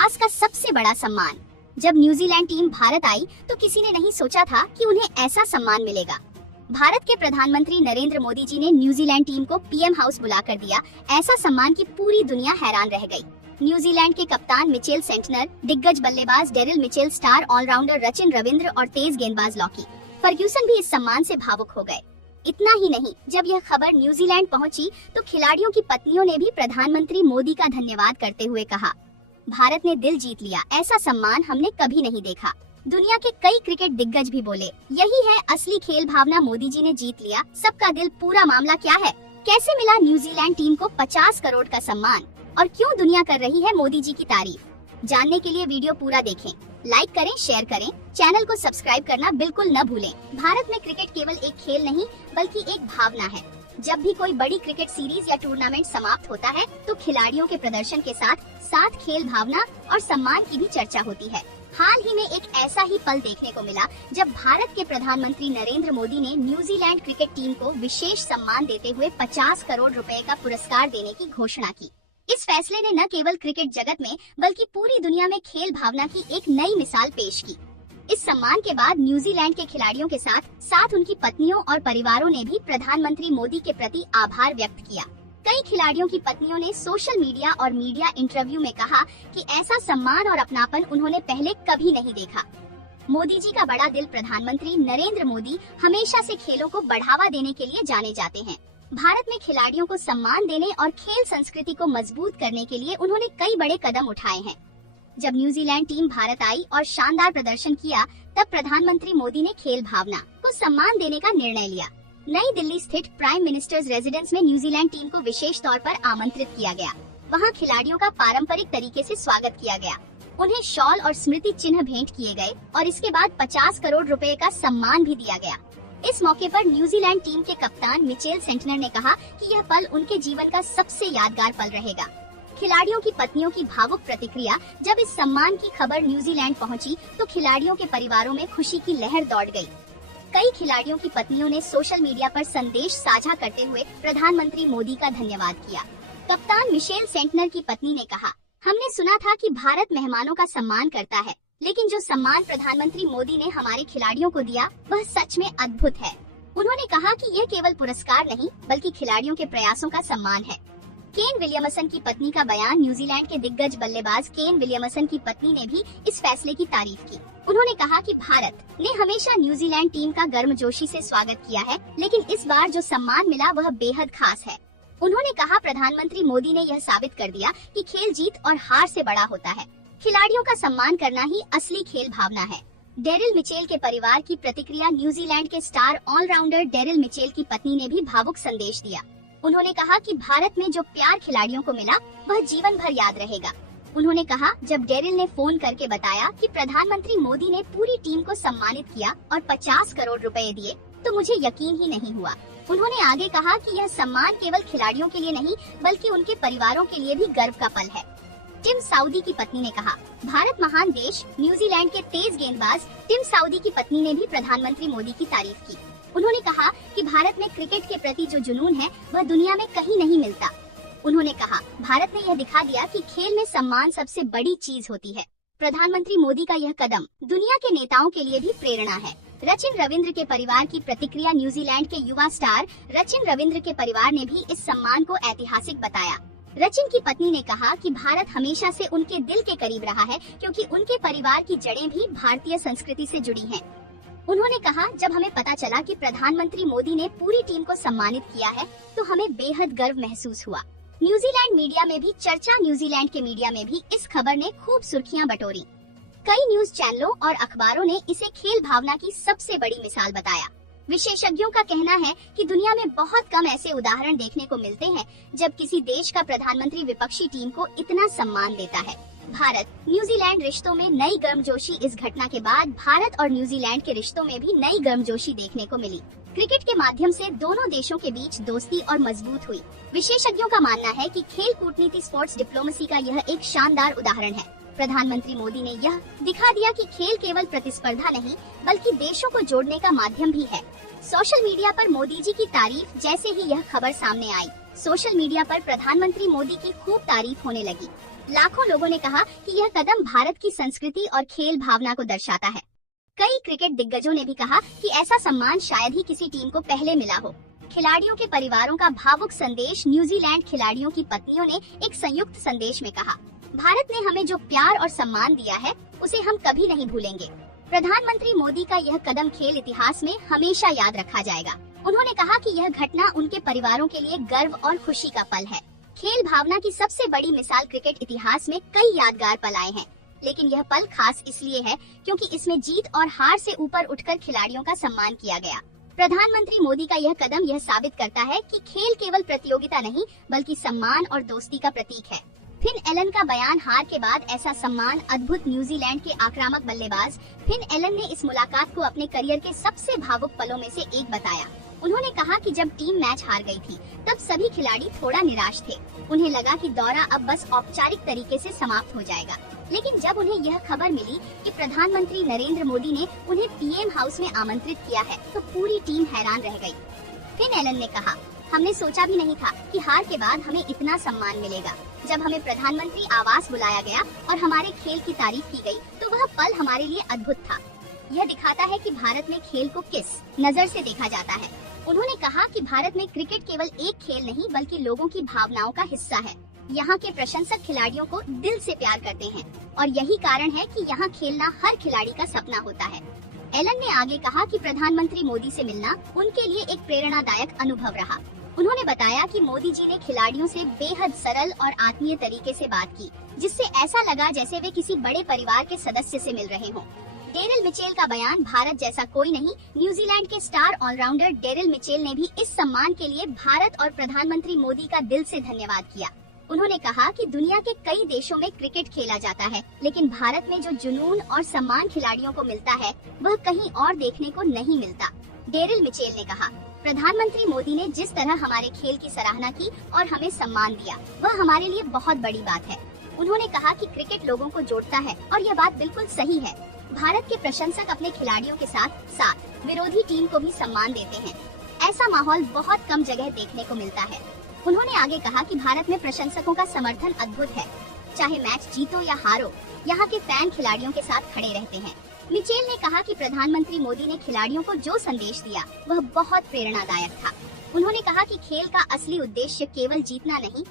इतिहास का सबसे बड़ा सम्मान। जब न्यूजीलैंड टीम भारत आई तो किसी ने नहीं सोचा था कि उन्हें ऐसा सम्मान मिलेगा। भारत के प्रधानमंत्री नरेंद्र मोदी जी ने न्यूजीलैंड टीम को पीएम हाउस बुलाकर दिया ऐसा सम्मान कि पूरी दुनिया हैरान रह गई। न्यूजीलैंड के कप्तान मिचेल सेंटनर, दिग्गज बल्लेबाज Daryl Mitchell, star allrounder Rachin Ravindra और तेज गेंदबाज लॉकी फर्ग्यूसन भी इस सम्मान से भावुक हो गए। इतना ही नहीं, जब यह खबर न्यूजीलैंड पहुंची तो खिलाड़ियों की पत्नियों ने भी प्रधानमंत्री मोदी का धन्यवाद करते हुए कहा, भारत ने दिल जीत लिया, ऐसा सम्मान हमने कभी नहीं देखा। दुनिया के कई क्रिकेट दिग्गज भी बोले, यही है असली खेल भावना, मोदी जी ने जीत लिया सबका दिल। पूरा मामला क्या है, कैसे मिला न्यूजीलैंड टीम को 50 करोड़ का सम्मान और क्यों दुनिया कर रही है मोदी जी की तारीफ? जानने के लिए वीडियो पूरा देखें, लाइक करें, शेयर करें, चैनल को सब्सक्राइब करना बिल्कुल न भूलें। भारत में क्रिकेट केवल एक खेल नहीं बल्कि एक भावना है। जब भी कोई बड़ी क्रिकेट सीरीज या टूर्नामेंट समाप्त होता है तो खिलाड़ियों के प्रदर्शन के साथ साथ खेल भावना और सम्मान की भी चर्चा होती है। हाल ही में एक ऐसा ही पल देखने को मिला जब भारत के प्रधानमंत्री नरेंद्र मोदी ने न्यूजीलैंड क्रिकेट टीम को विशेष सम्मान देते हुए 50 करोड़ रुपए का पुरस्कार देने की घोषणा की। इस फैसले ने न केवल क्रिकेट जगत में बल्कि पूरी दुनिया में खेल भावना की एक नई मिसाल पेश की। इस सम्मान के बाद न्यूजीलैंड के खिलाड़ियों के साथ साथ उनकी पत्नियों और परिवारों ने भी प्रधानमंत्री मोदी के प्रति आभार व्यक्त किया। कई खिलाड़ियों की पत्नियों ने सोशल मीडिया और मीडिया इंटरव्यू में कहा कि ऐसा सम्मान और अपनापन उन्होंने पहले कभी नहीं देखा। मोदी जी का बड़ा दिल। प्रधानमंत्री नरेंद्र मोदी हमेशा से खेलों को बढ़ावा देने के लिए जाने जाते हैं। भारत में खिलाड़ियों को सम्मान देने और खेल संस्कृति को मजबूत करने के लिए उन्होंने कई बड़े कदम उठाए हैं। जब न्यूजीलैंड टीम भारत आई और शानदार प्रदर्शन किया, तब प्रधानमंत्री मोदी ने खेल भावना को सम्मान देने का निर्णय लिया। नई दिल्ली स्थित प्राइम मिनिस्टर्स रेजिडेंस में न्यूजीलैंड टीम को विशेष तौर पर आमंत्रित किया गया। वहां खिलाड़ियों का पारंपरिक तरीके से स्वागत किया गया। उन्हें शॉल और स्मृति चिन्ह भेंट किए गए और इसके बाद 50 करोड़ रुपए का सम्मान भी दिया गया। इस मौके पर न्यूजीलैंड टीम के कप्तान मिचेल सेंटनर ने कहा कि यह पल उनके जीवन का सबसे यादगार पल रहेगा। खिलाड़ियों की पत्नियों की भावुक प्रतिक्रिया। जब इस सम्मान की खबर न्यूजीलैंड पहुंची तो खिलाड़ियों के परिवारों में खुशी की लहर दौड़ गई। कई खिलाड़ियों की पत्नियों ने सोशल मीडिया पर संदेश साझा करते हुए प्रधानमंत्री मोदी का धन्यवाद किया। कप्तान मिशेल सेंटनर की पत्नी ने कहा, हमने सुना था कि भारत मेहमानों का सम्मान करता है, लेकिन जो सम्मान प्रधानमंत्री मोदी ने हमारे खिलाड़ियों को दिया वह सच में अद्भुत है। उन्होंने कहा कि यह केवल पुरस्कार नहीं बल्कि खिलाड़ियों के प्रयासों का सम्मान है। केन विलियमसन की पत्नी का बयान। न्यूजीलैंड के दिग्गज बल्लेबाज केन विलियमसन की पत्नी ने भी इस फैसले की तारीफ की। उन्होंने कहा कि भारत ने हमेशा न्यूजीलैंड टीम का गर्मजोशी से स्वागत किया है, लेकिन इस बार जो सम्मान मिला वह बेहद खास है। उन्होंने कहा, प्रधानमंत्री मोदी ने यह साबित कर दिया कि खेल जीत और हार से बड़ा होता है। खिलाड़ियों का सम्मान करना ही असली खेल भावना है। डेरिल मिचेल के परिवार की प्रतिक्रिया। न्यूजीलैंड के स्टार ऑलराउंडर डेरिल मिचेल की पत्नी ने भी भावुक संदेश दिया। उन्होंने कहा कि भारत में जो प्यार खिलाड़ियों को मिला वह जीवन भर याद रहेगा। उन्होंने कहा, जब डेरिल ने फोन करके बताया कि प्रधानमंत्री मोदी ने पूरी टीम को सम्मानित किया और 50 करोड़ रुपए दिए तो मुझे यकीन ही नहीं हुआ। उन्होंने आगे कहा कि यह सम्मान केवल खिलाड़ियों के लिए नहीं बल्कि उनके परिवारों के लिए भी गर्व का पल है। टिम साउदी की पत्नी ने कहा, भारत महान देश। न्यूजीलैंड के तेज गेंदबाज टिम साउदी की पत्नी ने भी प्रधानमंत्री मोदी की तारीफ की। उन्होंने कहा कि भारत में क्रिकेट के प्रति जो जुनून है वह दुनिया में कहीं नहीं मिलता। उन्होंने कहा, भारत ने यह दिखा दिया कि खेल में सम्मान सबसे बड़ी चीज होती है। प्रधानमंत्री मोदी का यह कदम दुनिया के नेताओं के लिए भी प्रेरणा है। रचिन रविंद्र के परिवार की प्रतिक्रिया। न्यूजीलैंड के युवा स्टार रचिन रविंद्र के परिवार ने भी इस सम्मान को ऐतिहासिक बताया। रचिन की पत्नी ने कहा कि भारत हमेशा से उनके दिल के करीब रहा है क्योंकि उनके परिवार की जड़ें भी भारतीय संस्कृति से जुड़ी हैं। उन्होंने कहा, जब हमें पता चला कि प्रधानमंत्री मोदी ने पूरी टीम को सम्मानित किया है तो हमें बेहद गर्व महसूस हुआ। न्यूजीलैंड मीडिया में भी चर्चा। न्यूजीलैंड के मीडिया में भी इस खबर ने खूब सुर्खियां बटोरी। कई न्यूज चैनलों और अखबारों ने इसे खेल भावना की सबसे बड़ी मिसाल बताया। विशेषज्ञों का कहना है कि दुनिया में बहुत कम ऐसे उदाहरण देखने को मिलते हैं जब किसी देश का प्रधानमंत्री विपक्षी टीम को इतना सम्मान देता है। भारत न्यूजीलैंड रिश्तों में नई गर्मजोशी। इस घटना के बाद भारत और न्यूजीलैंड के रिश्तों में भी नई गर्मजोशी देखने को मिली। क्रिकेट के माध्यम से दोनों देशों के बीच दोस्ती और मजबूत हुई। विशेषज्ञों का मानना है कि खेल कूटनीति स्पोर्ट्स डिप्लोमेसी का यह एक शानदार उदाहरण है। प्रधानमंत्री मोदी ने यह दिखा दिया कि खेल केवल प्रतिस्पर्धा नहीं बल्कि देशों को जोड़ने का माध्यम भी है। सोशल मीडिया पर मोदी जी की तारीफ। जैसे ही यह खबर सामने आई, सोशल मीडिया पर प्रधानमंत्री मोदी की खूब तारीफ होने लगी। लाखों लोगों ने कहा कि यह कदम भारत की संस्कृति और खेल भावना को दर्शाता है। कई क्रिकेट दिग्गजों ने भी कहा कि ऐसा सम्मान शायद ही किसी टीम को पहले मिला हो। खिलाड़ियों के परिवारों का भावुक संदेश। न्यूजीलैंड खिलाड़ियों की पत्नियों ने एक संयुक्त संदेश में कहा, भारत ने हमें जो प्यार और सम्मान दिया है उसे हम कभी नहीं भूलेंगे। प्रधानमंत्री मोदी का यह कदम खेल इतिहास में हमेशा याद रखा जाएगा। उन्होंने कहा कि यह घटना उनके परिवारों के लिए गर्व और खुशी का पल है। खेल भावना की सबसे बड़ी मिसाल क्रिकेट इतिहास में कई यादगार पल आए हैं, लेकिन यह पल खास इसलिए है क्योंकि इसमें जीत और हार से ऊपर उठकर खिलाड़ियों का सम्मान किया गया। प्रधानमंत्री मोदी का यह कदम यह साबित करता है कि खेल केवल प्रतियोगिता नहीं बल्कि सम्मान और दोस्ती का प्रतीक है। फिन एलन का बयान, हार के बाद ऐसा सम्मान अद्भुत। न्यूजीलैंड के आक्रामक बल्लेबाज फिन एलन ने इस मुलाकात को अपने करियर के सबसे भावुक पलों में से एक बताया। उन्होंने कहा कि जब टीम मैच हार गई थी तब सभी खिलाड़ी थोड़ा निराश थे। उन्हें लगा कि दौरा अब बस औपचारिक तरीके से समाप्त हो जाएगा, लेकिन जब उन्हें यह खबर मिली कि प्रधानमंत्री नरेंद्र मोदी ने उन्हें पीएम हाउस में आमंत्रित किया है तो पूरी टीम हैरान रह गई। फिन एलन ने कहा, हमने सोचा भी नहीं था कि हार के बाद हमें इतना सम्मान मिलेगा। जब हमें प्रधानमंत्री आवास बुलाया गया और हमारे खेल की तारीफ की गई तो वह पल हमारे लिए अद्भुत था। यह दिखाता है कि भारत में खेल को किस नजर से देखा जाता है। उन्होंने कहा कि भारत में क्रिकेट केवल एक खेल नहीं बल्कि लोगों की भावनाओं का हिस्सा है। यहाँ के प्रशंसक खिलाड़ियों को दिल से प्यार करते हैं और यही कारण है कि यहाँ खेलना हर खिलाड़ी का सपना होता है। एलन ने आगे कहा कि प्रधानमंत्री मोदी से मिलना उनके लिए एक प्रेरणादायक अनुभव रहा। उन्होंने बताया कि मोदी जी ने खिलाड़ियों से बेहद सरल और आत्मीय तरीके से बात की, जिससे ऐसा लगा जैसे वे किसी बड़े परिवार के सदस्य से मिल रहे हों। डेरिल मिचेल का बयान, भारत जैसा कोई नहीं। न्यूजीलैंड के स्टार ऑलराउंडर डेरिल मिचेल ने भी इस सम्मान के लिए भारत और प्रधानमंत्री मोदी का दिल से धन्यवाद किया। उन्होंने कहा कि दुनिया के कई देशों में क्रिकेट खेला जाता है, लेकिन भारत में जो जुनून और सम्मान खिलाड़ियों को मिलता है वह कहीं और देखने को नहीं मिलता। डेरिल मिचेल ने कहा, प्रधानमंत्री मोदी ने जिस तरह हमारे खेल की सराहना की और हमें सम्मान दिया वह हमारे लिए बहुत बड़ी बात है। उन्होंने कहा कि क्रिकेट लोगों को जोड़ता है और यह बात बिल्कुल सही है। भारत के प्रशंसक अपने खिलाड़ियों के साथ साथ विरोधी टीम को भी सम्मान देते हैं। ऐसा माहौल बहुत कम जगह देखने को मिलता है। उन्होंने आगे कहा कि भारत में प्रशंसकों का समर्थन अद्भुत है। चाहे मैच जीतो या हारो, यहाँ के फैन खिलाड़ियों के साथ खड़े रहते हैं। मिचेल ने कहा कि प्रधानमंत्री मोदी ने खिलाड़ियों को जो संदेश दिया वह बहुत प्रेरणादायक था। उन्होंने कहा कि खेल का असली उद्देश्य केवल जीतना नहीं